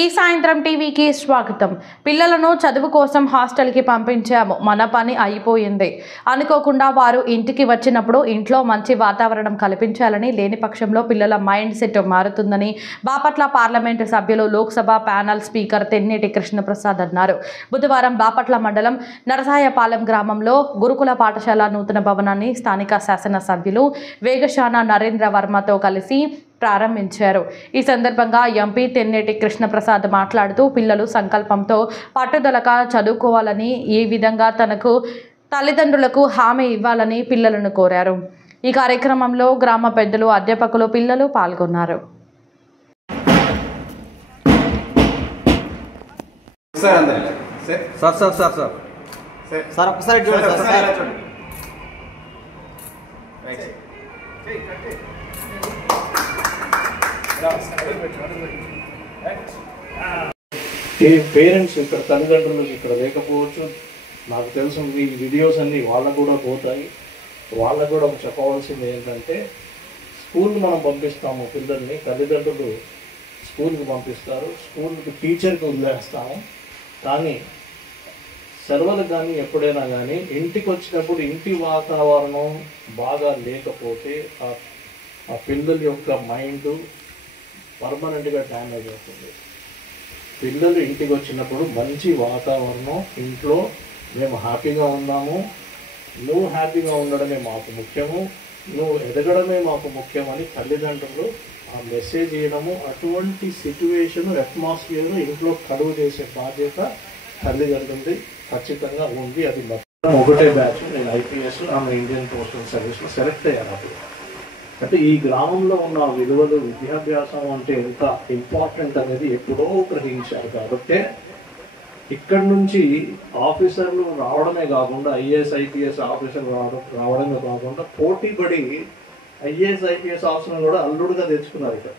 ఈ సాయంత్రం టీవీకి స్వాగతం. పిల్లలను చదువు కోసం హాస్టల్కి పంపించాము. మన పని అయిపోయింది. అనుకోకుండా వారు ఇంటికి వచ్చినప్పుడు ఇంట్లో మంచి వాతావరణం కల్పించాలని, లేని పక్షంలో పిల్లల మైండ్ సెట్ మారుతుందని బాపట్ల పార్లమెంటు సభ్యులు, లోక్సభ ప్యానల్ స్పీకర్ తెన్నేటి కృష్ణప్రసాద్ అన్నారు. బుధవారం బాపట్ల మండలం నరసాయపాలెం గ్రామంలో గురుకుల పాఠశాల నూతన భవనాన్ని స్థానిక శాసనసభ్యులు వేగశాన నరేంద్ర వర్మతో కలిసి ప్రారంభించారు. ఈ సందర్భంగా ఎంపీ తెన్నేటి కృష్ణప్రసాద్ మాట్లాడుతూ పిల్లలు సంకల్పంతో పట్టుదలగా చదువుకోవాలని, ఈ విధంగా తనకు తల్లిదండ్రులకు హామీ ఇవ్వాలని పిల్లలను కోరారు. ఈ కార్యక్రమంలో గ్రామ పెద్దలు, అధ్యాపకులు, పిల్లలు పాల్గొన్నారు. ఈ పేరెంట్స్ ఇక్కడ తల్లిదండ్రులు ఇక్కడ లేకపోవచ్చు. నాకు తెలుసు ఈ వీడియోస్ అన్నీ వాళ్ళకు కూడా పోతాయి. వాళ్ళకు కూడా చెప్పవలసింది ఏంటంటే, స్కూల్కి మనం పంపిస్తాము పిల్లల్ని, తల్లిదండ్రులు స్కూల్కి పంపిస్తారు, స్కూల్కి టీచర్కి వదిలేస్తాము. కానీ సెలవులు కానీ ఎప్పుడైనా కానీ ఇంటికి వచ్చినప్పుడు ఇంటి వాతావరణం బాగా లేకపోతే ఆ పిల్లల యొక్క మైండ్ పర్మనెంట్గా డ్యామేజ్ అవుతుంది. పిల్లలు ఇంటికి వచ్చినప్పుడు మంచి వాతావరణం, ఇంట్లో మేము హ్యాపీగా ఉన్నాము, నువ్వు హ్యాపీగా ఉండడమే మాకు ముఖ్యము, నువ్వు ఎదగడమే మాకు ముఖ్యమని తల్లిదండ్రులు ఆ మెసేజ్ ఇవ్వడము, అటువంటి సిచ్యువేషన్ అట్మాస్ఫియర్ ఇంట్లో కలుగు చేసే బాధ్యత తల్లిదండ్రులది ఖచ్చితంగా ఉంది. అది ఒకటే బ్యాచ్. నేను ఐపీఎస్, ఆమె ఇండియన్ పోస్టల్ సర్వీస్లో సెలెక్ట్ అయ్యాను. అంటే ఈ గ్రామంలో ఉన్న విలువలు, విద్యాభ్యాసం అంటే ఎంత ఇంపార్టెంట్ అనేది ఎప్పుడో గ్రహించారు. కాబట్టి ఇక్కడి నుంచి ఆఫీసర్లు రావడమే కాకుండా, ఐఏఎస్ ఐపీఎస్ ఆఫీసర్లు రావడమే కాకుండా పోటీపడి ఐఏఎస్ ఐపీఎస్ ఆఫీసర్లు కూడా అల్లుడుగా తెచ్చుకున్నారు. ఇక్కడ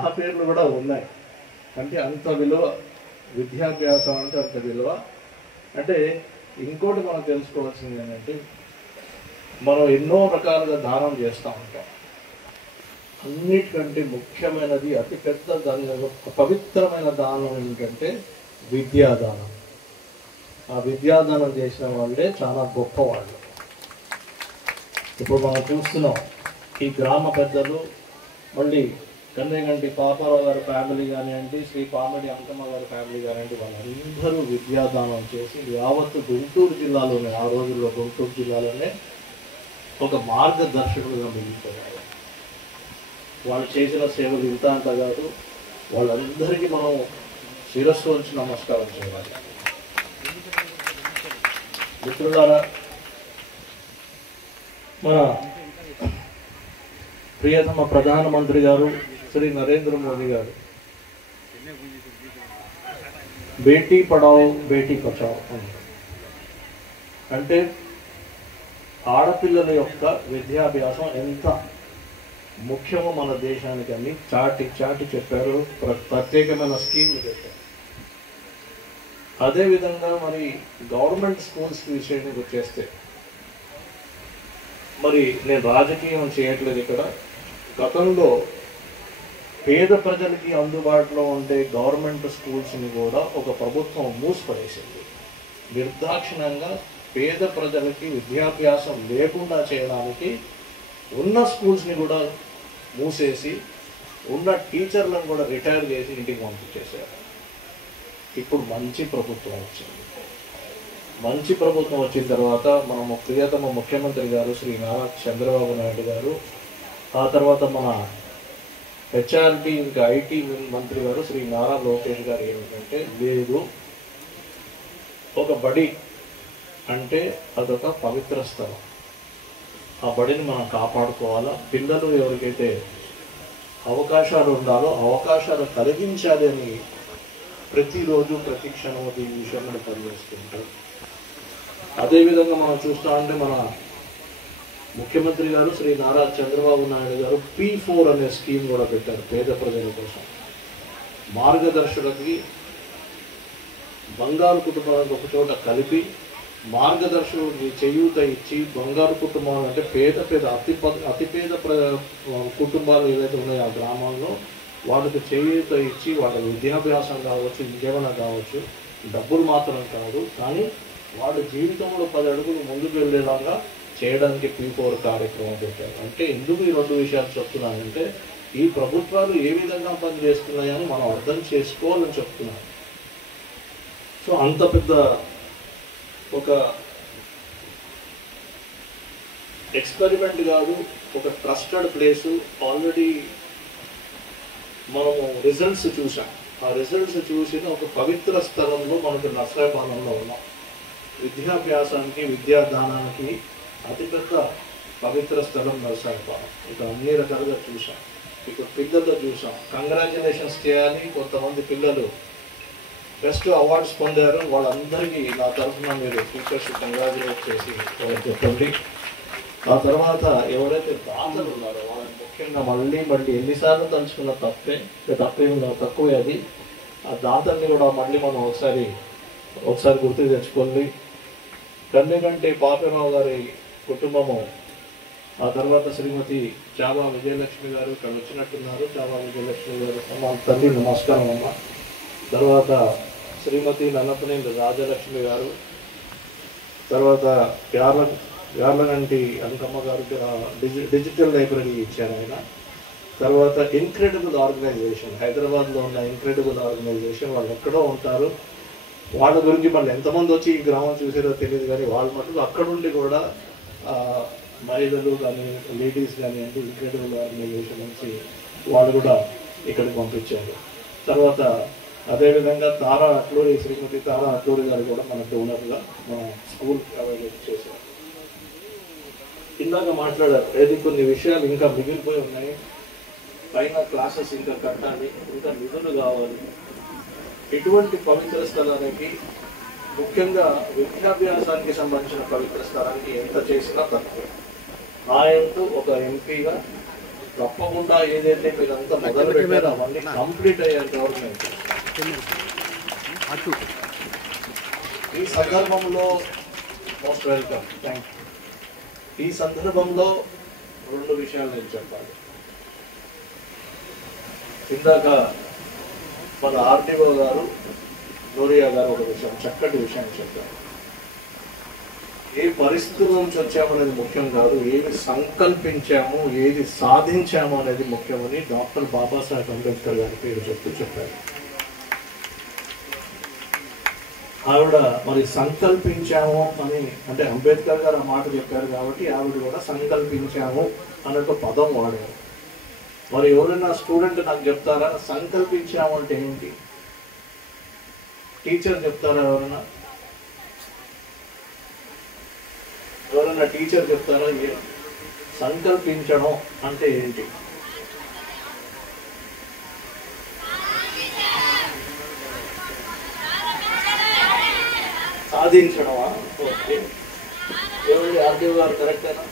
ఆ పేర్లు కూడా ఉన్నాయి. అంటే అంత విలువ విద్యాభ్యాసం, అంటే అంత విలువ. అంటే ఇంకోటి మనం తెలుసుకోవాల్సింది ఏంటంటే, మనం ఎన్నో రకాలుగా దానం చేస్తూ ఉంటాం. అన్నిటికంటే ముఖ్యమైనది, అతిపెద్ద పవిత్రమైన దానం ఏంటంటే విద్యాదానం. ఆ విద్యాదానం చేసిన వాళ్ళే చాలా గొప్పవాళ్ళు. ఇప్పుడు మనం చూస్తున్నాం, ఈ గ్రామ పెద్దలు, మళ్ళీ కన్నెగంటి పాపారావు గారి ఫ్యామిలీ కానివ్వండి, శ్రీ పామిడి అంకమ్మ గారి ఫ్యామిలీ కానివ్వండి, వాళ్ళందరూ విద్యాదానం చేసి యావత్తు గుంటూరు జిల్లాలోనే, ఆ రోజుల్లో గుంటూరు జిల్లాలోనే ఒక మార్గదర్శకులుగా మిగిలిపోయారు. వాళ్ళు చేసిన సేవలు ఇంత అంత కాదు. వాళ్ళందరికీ మనం శిరస్సు వంచి నమస్కారం చేయాలి. మిత్రులారా, మన ప్రియతమ ప్రధానమంత్రి గారు శ్రీ నరేంద్ర మోదీ గారు బేటీ పడావో బేటీ బచావో అంటే ఆడపిల్లల యొక్క విద్యాభ్యాసం ఎంత ముఖ్యమో మన దేశానికి అన్ని చాటి చాటి చెప్పారు. ప్రత్యేకమైన స్కీమ్లు పెట్టారు. అదేవిధంగా మరి గవర్నమెంట్ స్కూల్స్ విషయానికి వచ్చేస్తే, మరి నేను రాజకీయం చేయట్లేదు ఇక్కడ. గతంలో పేద ప్రజలకి అందుబాటులో ఉండే గవర్నమెంట్ స్కూల్స్ని కూడా ఒక ప్రభుత్వం మూసిపడేసింది. నిర్దాక్షిణ్యంగా పేద ప్రజలకి విద్యాభ్యాసం లేకుండా చేయడానికి ఉన్న స్కూల్స్ని కూడా మూసేసి, ఉన్న టీచర్లను కూడా రిటైర్ చేసి ఇంటికి పంపించేశారు. ఇప్పుడు మంచి ప్రభుత్వం వచ్చింది. మంచి ప్రభుత్వం వచ్చిన తర్వాత మనము ప్రియతమ ముఖ్యమంత్రి గారు శ్రీ నారా చంద్రబాబు నాయుడు గారు, ఆ తర్వాత మన హెచ్ఆర్డి ఇంకా ఐటీ మంత్రి గారు శ్రీ నారా లోకేష్ గారు ఏమిటంటే, లేదు ఒక బడి అంటే అదొక పవిత్ర స్థలం, ఆ బడిని మనం కాపాడుకోవాలా, పిల్లలు ఎవరికైతే అవకాశాలు ఉండాలో అవకాశాలు కలిగించాలి అని ప్రతిరోజు ప్రతి క్షణం ఈ విషయంలో పనిచేస్తుంటారు. అదేవిధంగా మనం చూస్తూ ఉంటే మన ముఖ్యమంత్రి గారు శ్రీ నారా చంద్రబాబు నాయుడు గారు P4 అనే స్కీమ్ కూడా పెట్టారు పేద ప్రజల కోసం. బంగారు కుటుంబాలను ఒక చోట కలిపి మార్గదర్శకుడికి చేయూత ఇచ్చి బంగారు కుటుంబాలు అంటే అతిపేద కుటుంబాలు ఏదైతే ఉన్నాయో ఆ గ్రామాల్లో వాళ్ళకి చేయూత ఇచ్చి వాళ్ళ విద్యాభ్యాసం కావచ్చు, ఇంకేమైనా కావచ్చు, డబ్బులు మాత్రం కాదు, కానీ వాళ్ళ జీవితంలో 10 అడుగులు ముందుకు వెళ్ళేలాగా చేయడానికి P4 కార్యక్రమం పెట్టారు. అంటే ఎందుకు ఈ 2 విషయాలు చెప్తున్నానంటే ఈ ప్రభుత్వాలు ఏ విధంగా పనిచేస్తున్నాయని మనం అర్థం చేసుకోవాలని చెప్తున్నాను. సో అంత పెద్ద ఒక ఎక్స్పెరిమెంట్ కాదు, ఒక ట్రస్టెడ్ ప్లేసు. ఆల్రెడీ మనము రిజల్ట్స్ చూసాం. ఆ రిజల్ట్స్ చూసిన ఒక పవిత్ర స్థలంలో మనకు నర్సరాయపాలెంలో ఉన్నాం. విద్యాభ్యాసానికి, విద్యాదానానికి అతిపెద్ద పవిత్ర స్థలం నర్సరాయపాలెం. ఇక అన్ని రకాలుగా చూసాం. ఇప్పుడు పిల్లల్లో చూసాం. కంగ్రాచులేషన్స్ చేయాలి. కొంతమంది పిల్లలు బెస్ట్ అవార్డ్స్ పొందారు. వాళ్ళందరికీ నా తరఫున మీరు టీచర్స్ కంగ్రాచులేట్ చేసి చెప్పండి. ఆ తర్వాత ఎవరైతే దాతలు ఉన్నారో వాళ్ళని ముఖ్యంగా మళ్ళీ ఎన్నిసార్లు తలుచుకున్న తక్కువే అది. ఆ దాతల్ని కూడా మళ్ళీ మనం ఒకసారి గుర్తు తెచ్చుకోండి. కన్నెగంటి పాపరావు గారి కుటుంబము, ఆ తర్వాత శ్రీమతి చావా విజయలక్ష్మి గారు ఇక్కడ వచ్చినట్టున్నారు. చావా విజయలక్ష్మి గారు మా తల్లి, నమస్కారం అమ్మ. తర్వాత శ్రీమతి నన్నపనేని రాజలక్ష్మి గారు, తర్వాత యార్లగంటి అంకమ్మ గారు డిజిటల్ లైబ్రరీ ఇచ్చారు ఆయన. తర్వాత ఇన్క్రెడిబుల్ ఆర్గనైజేషన్, హైదరాబాద్లో ఉన్న ఇన్క్రెడిబుల్ ఆర్గనైజేషన్, వాళ్ళు ఎక్కడో ఉంటారు. వాళ్ళ గురించి మళ్ళీ ఎంతమంది వచ్చి ఈ గ్రామం చూసారో తెలియదు, కానీ వాళ్ళ మటుకు అక్కడుండి కూడా మహిళలు కానీ లేడీస్ కానీ అంటే ఇన్క్రెడిబుల్ ఆర్గనైజేషన్ నుంచి వాళ్ళు కూడా ఇక్కడికి పంపించారు. తర్వాత అదేవిధంగా శ్రీమతి తారా అట్లూరి గారు కూడా మన డోనర్గా మన స్కూల్ అవైలబుల్ చేశారు. ఇందాక మాట్లాడారు, ఏది కొన్ని విషయాలు ఇంకా మిగిలిపోయి ఉన్నాయి, పైన క్లాసెస్ ఇంకా కట్టాలి, ఇంకా నిధులు కావాలి. ఇటువంటి పవిత్ర స్థలానికి, ముఖ్యంగా విద్యాభ్యాసానికి సంబంధించిన పవిత్ర స్థలానికి ఎంత చేసినా తక్కువ. ఆయనతో ఒక ఎంపీగా తప్పకుండా ఏదైతే మీరంతా మొదలు పెట్టారో అవన్నీ కంప్లీట్ అయ్యేంత వరకు ఈ సందర్భంలో మోస్ట్ వెల్కమ్, థ్యాంక్ యూ. ఈ సందర్భంలో 2 విషయాలు నేను చెప్పాలి. ఇందాక మన ఆర్టీఓ గారు నూరియా గారు ఒక విషయం, చక్కటి విషయాన్ని చెప్పారు. ఏ పరిస్థితుల నుంచి వచ్చామనేది ముఖ్యం కాదు, ఏది సంకల్పించాము, ఏది సాధించాము అనేది ముఖ్యమని డాక్టర్ బాబాసాహెబ్ అంబేద్కర్ గారి పేరు చెప్పారు. ఆవిడ మరి సంకల్పించాము అని అంటే అంబేద్కర్ గారు ఆ మాట చెప్పారు కాబట్టి ఆవిడ కూడా సంకల్పించాము అనే ఒక పదం వాడారు. మరి ఎవరైనా స్టూడెంట్ నాకు చెప్తారా సంకల్పించాము అంటే ఏంటి? టీచర్ చెప్తారా? ఎవరైనా టీచర్ చెప్తారా? సంకల్పించడం అంటే ఏంటి? సాధించడమా? ఓకే, ఎవరి ఆర్టీఓ గారు కరెక్టేనా?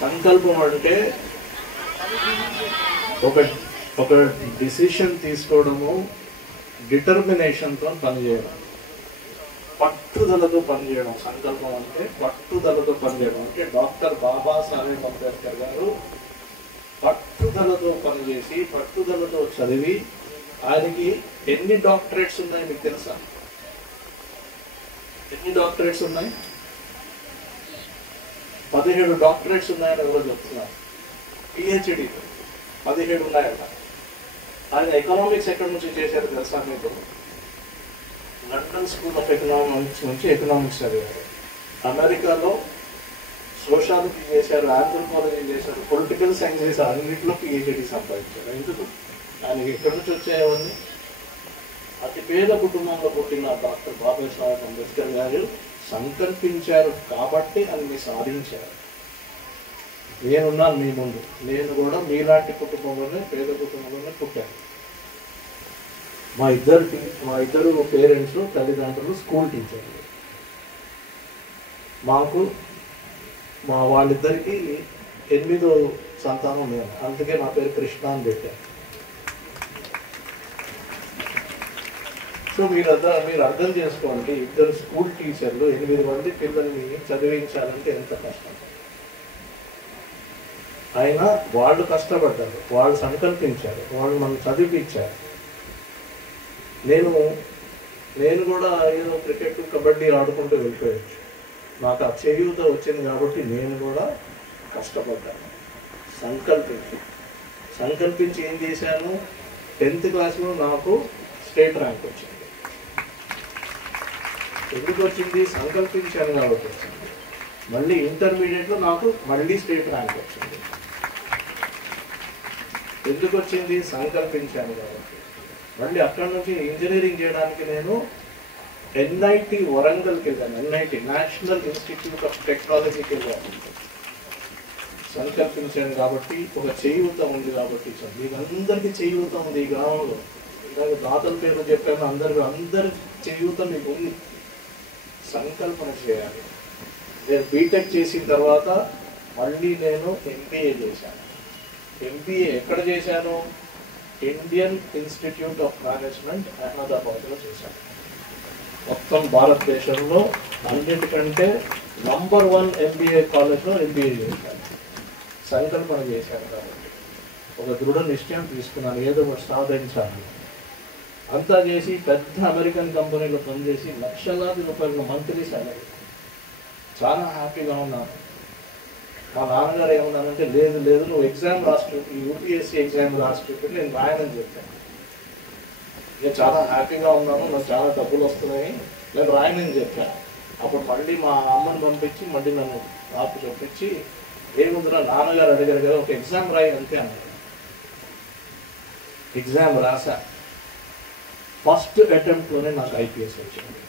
సంకల్పం అంటే ఒక డిసిషన్ తీసుకోవడము, డిటర్మినేషన్తో పనిచేయడం, పట్టుదలతో పనిచేయడం. సంకల్పం అంటే పట్టుదలతో పనిచేయడం. అంటే డాక్టర్ బాబాసాహెబ్ అంబేద్కర్ గారు పట్టుదలతో పనిచేసి, పట్టుదలతో చదివి, ఆయనకి ఎన్ని డాక్టరేట్స్ ఉన్నాయి మీకు తెలుసా? ఎన్ని డాక్టరేట్స్ ఉన్నాయి? 17 డాక్టరేట్స్ ఉన్నాయని కూడా చెప్తున్నారు. పిహెచ్డి 17 ఉన్నాయట. ఆయన ఎకనామిక్స్ ఎక్కడి నుంచి చేశారు తెలుసా మీకు? లండన్ స్కూల్ ఆఫ్ ఎకనామిక్స్ నుంచి ఎకనామిక్స్ చదివారు. అమెరికాలో సోషాలజీ చేశారు, ఆంథ్రోపాలజీ చేశారు, పొలిటికల్ సైన్స్ చేశారు. అన్నింటిలో పిహెచ్డి సంపాదించారు. ఎందుకు? ఆయనకి ఎక్కడి నుంచి వచ్చాయవన్నీ? అతి పేద కుటుంబంలో పుట్టిన డాక్టర్ బాబాసాహెబ్ అంబేద్కర్ గారు సంకల్పించారు కాబట్టి అన్ని సాధించారు. నేనున్నాను మీ ముందు, నేను కూడా మీలాంటి కుటుంబంలోనే, పేద కుటుంబంలోనే పుట్టాను. మా ఇద్దరు పేరెంట్స్, తల్లిదండ్రులు స్కూల్ టీచర్లు. మా వాళ్ళిద్దరికీ 8వ సంతానం నేను, అందుకే నా పేరు కృష్ణ అని పెట్టాను. సో మీరు అర్థం చేసుకోండి, ఇద్దరు స్కూల్ టీచర్లు 8 మంది పిల్లల్ని చదివించాలంటే ఎంత కష్టం. అయినా వాళ్ళు కష్టపడ్డారు, వాళ్ళు సంకల్పించారు, వాళ్ళు మనం చదివించారు. నేను కూడా ఏదో క్రికెట్ కబడ్డీ ఆడుకుంటూ వెళ్ళిపోయచ్చు. నాకు ఆ చేయూత వచ్చింది కాబట్టి నేను కూడా కష్టపడ్డాను, సంకల్పించి ఏం చేశాను, 10th క్లాస్లో నాకు స్టేట్ ర్యాంక్ వచ్చింది. ఎందుకు వచ్చింది? సంకల్పించాను కాబట్టి వచ్చింది. మళ్ళీ ఇంటర్మీడియట్లో నాకు మళ్ళీ స్టేట్ ర్యాంక్ వచ్చింది. ఎందుకు వచ్చింది? సంకల్పించాను కాబట్టి. మళ్ళీ అక్కడి నుంచి ఇంజనీరింగ్ చేయడానికి నేను NIT వరంగల్కి వెళ్ళాను. NIT నేషనల్ ఇన్స్టిట్యూట్ ఆఫ్ టెక్నాలజీకి వెళ్ళాను. సంకల్పించాను కాబట్టి, ఒక చేయూత ఉంది కాబట్టి. మీకు అందరికీ చేయూత ఉంది ఈ గ్రామంలో. ఇలాగ దాతల పేరు చెప్పాను, అందరి చేయూత మీకు ఉంది. సంకల్పన చేయాలి. నేను బీటెక్ చేసిన తర్వాత మళ్ళీ నేను MBA చేశాను. MBA ఎక్కడ చేశాను? ఇండియన్ ఇన్స్టిట్యూట్ ఆఫ్ మేనేజ్మెంట్ అహ్మదాబాద్లో చేశాను. మొత్తం భారతదేశంలో అన్నిటికంటే నంబర్ 1 MBA కాలేజ్లో MBA చేశాను. సంకల్పన చేశాను కాబట్టి ఒక దృఢ నిశ్చయం తీసుకున్నాను, ఏదో ఒకటి సాధించాలి. అంతా చేసి పెద్ద అమెరికన్ కంపెనీలో పనిచేసి లక్షలాది రూపాయల మంత్లీ సాలరీ. చాలా హ్యాపీగా ఉన్నాను. మా నాన్నగారు ఏమన్నానంటే, లేదు నువ్వు ఎగ్జామ్ రాసి UPSC ఎగ్జామ్ రాసి నేను రాయనని చెప్పాను. నేను చాలా హ్యాపీగా ఉన్నాను, నాకు చాలా డబ్బులు వస్తున్నాయి, నేను రాయనని చెప్పాను. అప్పుడు మళ్ళీ మా అమ్మని పంపించి మళ్ళీ నన్ను రాపు చూపించి, ఏముందిరా నాన్నగారు అడిగారు కదా, ఒక ఎగ్జామ్ రాయి అంతే అన్నారు. ఎగ్జామ్ రాసా. ఫస్ట్ అటెంప్ట్లోనే నాకు IPS వచ్చింది.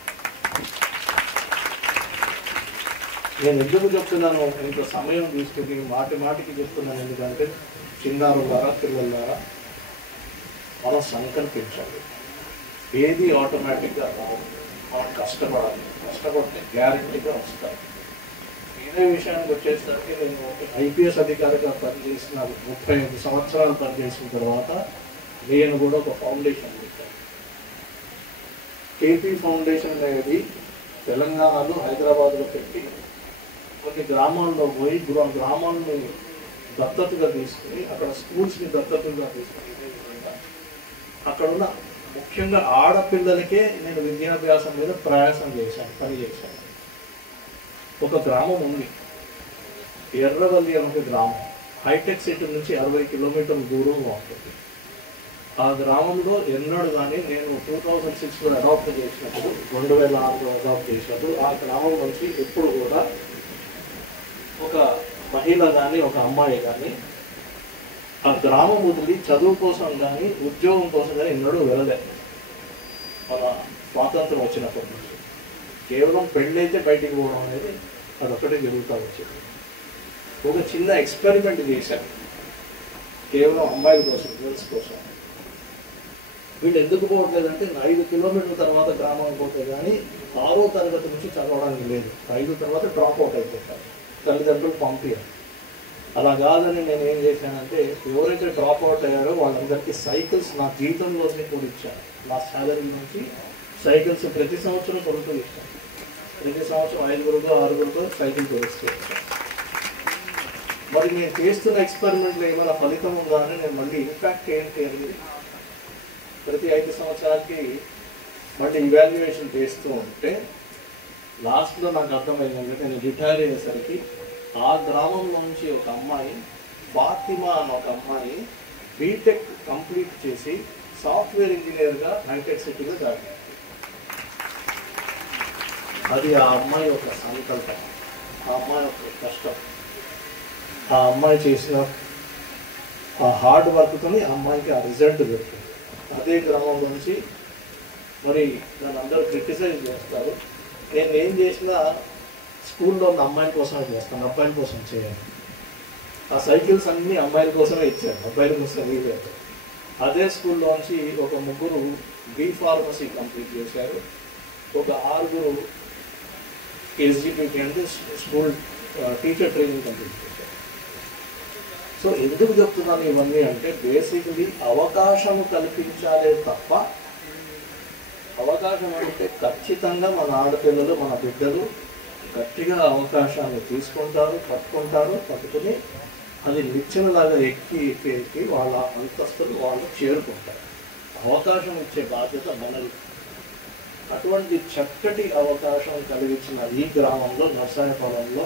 నేను ఎందుకు చెప్తున్నాను, ఇంత సమయం తీసుకుని మాటికి చెప్తున్నాను, ఎందుకంటే చిన్నారులారా, పిల్లలారా, మనం సంకల్పించాలి. ఏది ఆటోమేటిక్గా రాదు, మనం కష్టపడాలి. కష్టపడితే గ్యారెంటీగా వస్తాయి. ఇదే విషయానికి వచ్చేసరికి నేను IPS అధికారిగా పనిచేసిన 35 సంవత్సరాలు పనిచేసిన తర్వాత నేను కూడా ఒక ఫౌండేషన్ పెట్టాను. KP ఫౌండేషన్ అనేది తెలంగాణలో, హైదరాబాద్లో పెట్టి కొన్ని గ్రామాల్లో పోయి గ్రామాలని దత్తతగా తీసుకుని, అక్కడ స్కూల్స్ని దత్తతగా తీసుకుని, ఇదే విధంగా అక్కడ ఉన్న ముఖ్యంగా ఆడపిల్లలకే నేను విద్యాభ్యాసం మీద పని చేశాను. ఒక గ్రామం ఉంది, ఎర్రవల్లి అనే గ్రామం, హైటెక్ సిటీ నుంచి 60 కిలోమీటర్ల దూరంలో ఉంటుంది. ఆ గ్రామంలో ఎన్నడూ కానీ నేను 2006లో అడాప్ట్ చేసినప్పుడు, 2006లో అడాప్ట్ చేసినప్పుడు ఆ గ్రామం నుంచి ఎప్పుడు కూడా ఒక మహిళ కానీ, ఒక అమ్మాయి కానీ ఆ గ్రామం వదిలి చదువు కోసం కానీ, ఉద్యోగం కోసం కానీ ఎన్నడూ వెళ్ళలేదు. మన స్వాతంత్రం వచ్చినప్పటి నుంచి కేవలం పెళ్ళైతే బయటికి పోవడం అనేది అదొక్కటే జరుగుతూ వచ్చింది. ఒక చిన్న ఎక్స్పెరిమెంట్ చేశాను, కేవలం అమ్మాయిల కోసం, గర్ల్స్ కోసం. వీళ్ళు ఎందుకు పోవట్లేదంటే 5 కిలోమీటర్ల తర్వాత గ్రామానికి పోతే కానీ 6వ తరగతి నుంచి చదవడానికి లేదు. 5 తర్వాత డ్రాప్ అవుట్ అయిపోతారు, తల్లిదండ్రులు పంపించారు. అలా కాదని నేను ఏం చేశానంటే, ఎవరైతే డ్రాప్ అవుట్ అయ్యారో వాళ్ళందరికీ సైకిల్స్ నా జీతంలోనే కూడా ఇచ్చాను. నా శాలరీ నుంచి సైకిల్స్ ప్రతి సంవత్సరం కొనుక్కు ఇస్తాను. ప్రతి సంవత్సరం 5-6 సైకిల్ కొనిస్తాను. మరి నేను చేస్తున్న ఎక్స్పెరిమెంట్లో ఏమైనా ఫలితం ఉందా అని నేను మళ్ళీ ఇంపాక్ట్ ఏంటి అనేది ప్రతి 5 సంవత్సరాలకి మళ్ళీ ఇవాల్యుయేషన్ చేస్తూ ఉంటే, లాస్ట్లో నాకు అర్థమైందంటే, నేను రిటైర్ అయ్యేసరికి ఆ గ్రామంలో నుంచి ఒక అమ్మాయి, ఫాతిమా అన్న ఒక అమ్మాయి, బీటెక్ కంప్లీట్ చేసి సాఫ్ట్వేర్ ఇంజనీర్గా హైటెక్ సిటీలో జాయిన్ అయింది. అది ఆ అమ్మాయి ఒక సంకల్పం, ఆ అమ్మాయి ఒక కష్టం, ఆ అమ్మాయి చేసిన ఆ హార్డ్ వర్క్తో ఆ అమ్మాయికి ఆ రిజల్ట్ దొరికింది. అదే గ్రామం నుంచి మరి నన్ను అందరూ క్రిటిసైజ్ చేస్తారు. నేను ఏం చేసినా స్కూల్లో ఉన్న అమ్మాయిల కోసమే చేస్తాను, అబ్బాయిల కోసం చేయాలి. ఆ సైకిల్స్ అన్నీ అమ్మాయిల కోసమే ఇచ్చాను, అబ్బాయిల కోసం లేదు. అదే స్కూల్లోంచి ఒక 3 B.Pharmacy కంప్లీట్ చేశారు, ఒక 6 SGPT అంటే స్కూల్ టీచర్ ట్రైనింగ్ కంప్లీట్ చేశారు. సో ఎందుకు చెప్తున్నాను ఇవన్నీ అంటే, బేసిక్లీ అవకాశం కల్పించాలే తప్ప అవకాశం అంటే ఖచ్చితంగా మన ఆడపిల్లలు మన బిడ్డలు గట్టిగా అవకాశాన్ని తీసుకుంటారు, పట్టుకుని అది నిచ్చెనలాగా ఎక్కి వాళ్ళ అంతస్తులు వాళ్ళు చేరుకుంటారు. అవకాశం ఇచ్చే బాధ్యత మనది. అటువంటి చక్కటి అవకాశం కలిగించిన ఈ గ్రామంలో నర్సాయపాలెంలో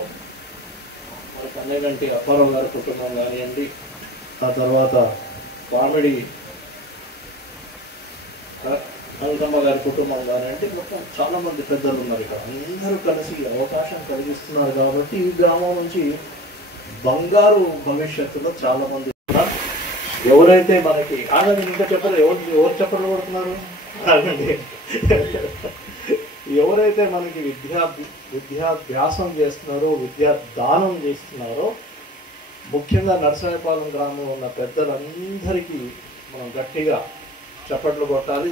మరి కన్నెగంటి అప్పారావు గారి కుటుంబం కానివ్వండి, ఆ తర్వాత కామెడీ అనితమ్మ గారి కుటుంబం కానివ్వండి, మొత్తం చాలామంది పెద్దలు ఉన్నారు ఇక్కడ. అందరూ కలిసి అవకాశం కలిగిస్తున్నారు కాబట్టి ఈ గ్రామం నుంచి బంగారు భవిష్యత్తులో చాలామంది ఉన్నారు. ఎవరైతే మనకి ఆగండి, ఇంకా చెప్పరు, ఎవరు చెప్పలు పడుతున్నారు ఆగండి. ఎవరైతే మనకి విద్యాభ్యాసం చేస్తున్నారో, విద్యాదానం చేస్తున్నారో, ముఖ్యంగా నర్సాయపాలెం గ్రామంలో ఉన్న పెద్దలందరికీ మనం గట్టిగా చప్పట్లు కొట్టాలి.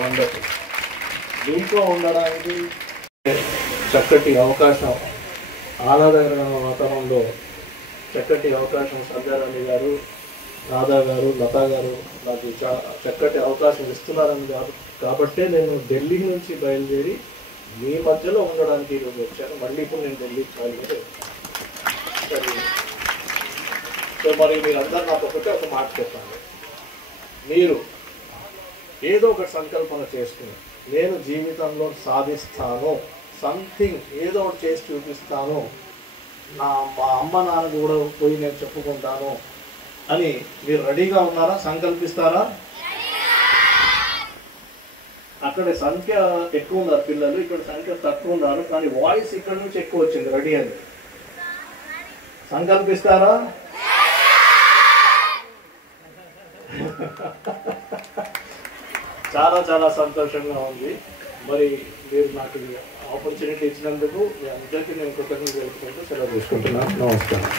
వండర్ఫుల్. దీంట్లో ఉండడానికి చక్కటి అవకాశం, ఆహ్లాదకరమైన వాతావరణంలో చక్కటి అవకాశం సంధ్యారాణి గారు, రాధా గారు, లతా గారు నాకు చక్కటి అవకాశం ఇస్తున్నారని కాబట్టే నేను ఢిల్లీ నుంచి బయలుదేరి మీ మధ్యలో ఉండడానికి ఈరోజు వచ్చాను. మళ్ళీ ఇప్పుడు నేను ఢిల్లీకి బయలుదేరి. సో మరి మీరందరూ నాకు ఒక మాట చెప్పండి. మీరు ఏదో ఒక సంకల్పన చేసుకుని నేను జీవితంలో సాధిస్తాను, సంథింగ్ ఏదో ఒకటి చేసి చూపిస్తాను, మా అమ్మ నాన్న కూడా పోయి నేను చెప్పుకుంటాను అని మీరు రెడీగా ఉన్నారా? సంకల్పిస్తారా? అక్కడ సంఖ్య ఎక్కువ ఉన్నారు పిల్లలు, ఇక్కడ సంఖ్య తక్కువ ఉన్నారు, కానీ వాయిస్ ఇక్కడ నుంచి ఎక్కువ వచ్చింది రెడీ అని. సంకల్పిస్తారా? చాలా చాలా సంతోషంగా ఉంది. మరి మీరు నాకు ఆపర్చునిటీ ఇచ్చినందుకు మీ అందరికీ నేను కృతజ్ఞతలు తెలుపుకుంటూ సెలవు తీసుకుంటున్నాను. నమస్కారం.